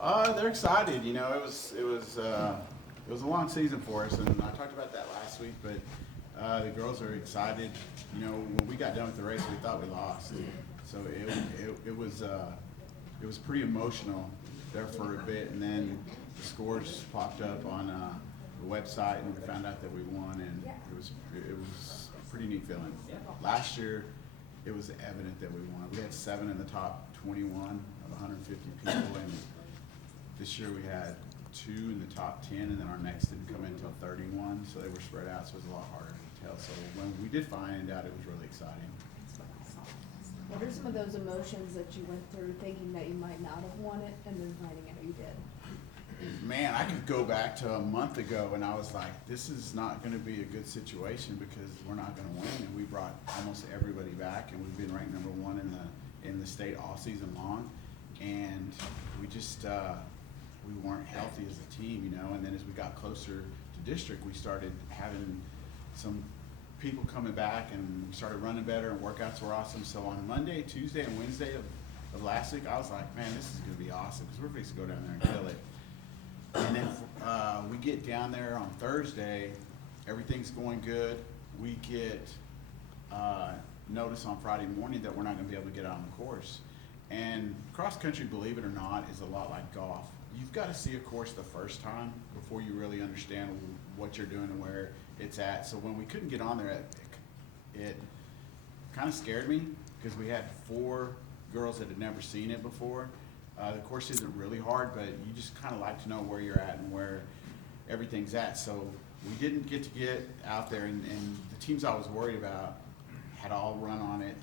They're excited. You know, it was a long season for us, and I talked about that last week. But the girls are excited. You know, when we got done with the race, we thought we lost. So it was pretty emotional there for a bit, and then the scores popped up on the website, and we found out that we won, and it was a pretty neat feeling. Last year, it was evident that we won. We had 7 in the top 21 of 150 people, and this year we had 2 in the top 10, and then our next didn't come in until 31, so they were spread out, so it was a lot harder to tell. So when we did find out, it was really exciting. What are some of those emotions that you went through thinking that you might not have won it and then finding out you did? Man, I could go back to a month ago and I was like, this is not going to be a good situation because we're not going to win. And we brought almost everybody back, and we've been ranked number 1 in the state all season long. And we just we weren't healthy as a team, you know. And then as we got closer to district, we started having some people coming back, and we started running better, and workouts were awesome. So on Monday, Tuesday, and Wednesday of last week, I was like, man, this is going to be awesome because we're fixing to go down there and kill it. And then we get down there on Thursday, everything's going good. We get notice on Friday morning that we're not going to be able to get out on the course. And cross country, believe it or not, is a lot like golf. You've got to see a course the first time before you really understand what you're doing and where it's at. So when we couldn't get on there, it kind of scared me because we had 4 girls that had never seen it before. The course isn't really hard, but you just kind of like to know where you're at and where everything's at. So we didn't get out there, and the teams I was worried about had all run on it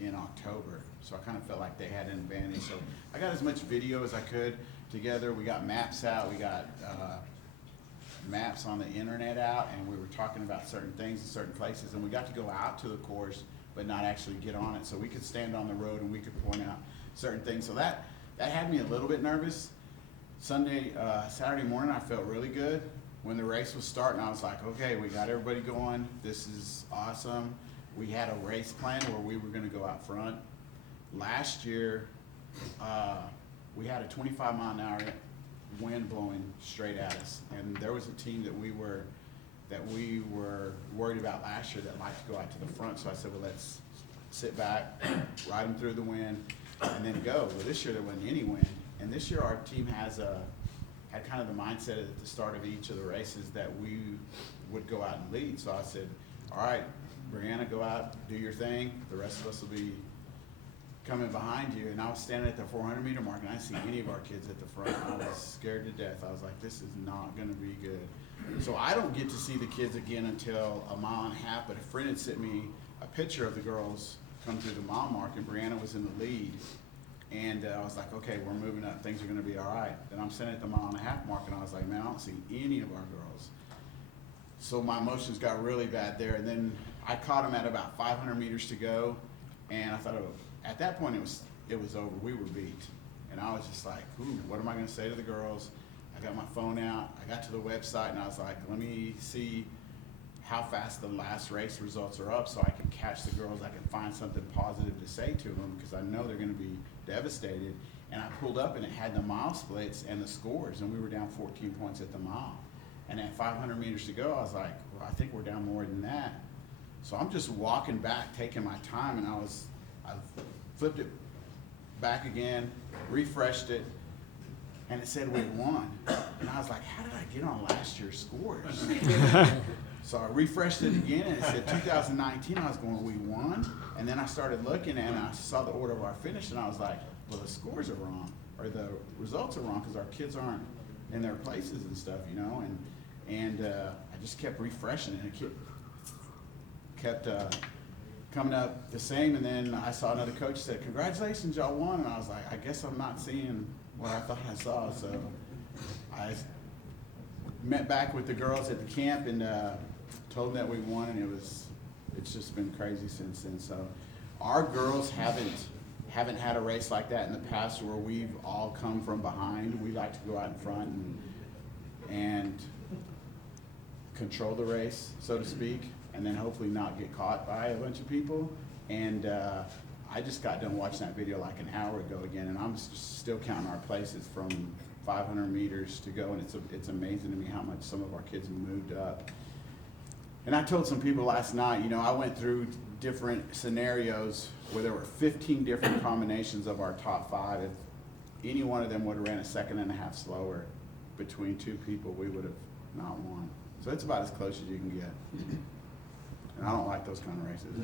in October. So I kind of felt like they had an advantage. So I got as much video as I could together. We got maps out. We got maps on the internet out, and we were talking about certain things in certain places, and we got to go out to the course but not actually get on it. So we could stand on the road and we could point out certain things. So that had me a little bit nervous. Saturday morning, I felt really good. When the race was starting, I was like, okay, we got everybody going. This is awesome. We had a race plan where we were going to go out front. Last year, we had a 25-mile-an-hour wind blowing straight at us, and there was a team that we were worried about last year that liked to go out to the front. So I said, well, let's sit back, ride them through the wind, and then go. Well, this year there wasn't any wind, and this year our team had kind of the mindset at the start of each of the races that we would go out and lead. So I said, all right, Brianna, go out, do your thing. The rest of us will be coming behind you. And I was standing at the 400-meter mark, and I didn't see any of our kids at the front. I was scared to death. I was like, this is not going to be good. So I don't get to see the kids again until a mile and a half, but a friend had sent me a picture of the girls come through the mile mark, and Brianna was in the lead. And I was like, okay, we're moving up. Things are going to be all right. Then I'm sitting at the mile and a half mark, and I was like, man, I don't see any of our girls. So my emotions got really bad there. And then I caught them at about 500 meters to go, and I thought, at that point, it was over. We were beat. And I was just like, ooh, what am I going to say to the girls? I got my phone out. I got to the website, and I was like, let me see how fast the last race results are up so I can catch the girls. I can find something positive to say to them because I know they're going to be devastated. And I pulled up, and it had the mile splits and the scores, and we were down 14 points at the mile. And at 500 meters to go, I was like, well, I think we're down more than that. So I'm just walking back, taking my time, and I flipped it back again, refreshed it, and it said we won. And I was like, how did I get on last year's scores? So I refreshed it again, and it said 2019. I was going, we won? And then I started looking, and I saw the order of our finish, and I was like, well, the scores are wrong, or the results are wrong, because our kids aren't in their places and stuff, you know? And I just kept refreshing it, and it kept coming up the same. And then I saw another coach said, congratulations, y'all won. And I was like, I guess I'm not seeing what I thought I saw. So I met back with the girls at the camp and told them that we won, and it's just been crazy since then. So our girls haven't had a race like that in the past where we've all come from behind. We like to go out in front and control the race, so to speak, and then hopefully not get caught by a bunch of people. And I just got done watching that video like an hour ago again, and I'm still counting our places from 500 meters to go, and it's amazing to me how much some of our kids have moved up. And I told some people last night, you know, I went through different scenarios where there were 15 different combinations of our top 5. If any one of them would have ran a second and a half slower between 2 people, we would have not won. So it's about as close as you can get. And I don't like those kind of races.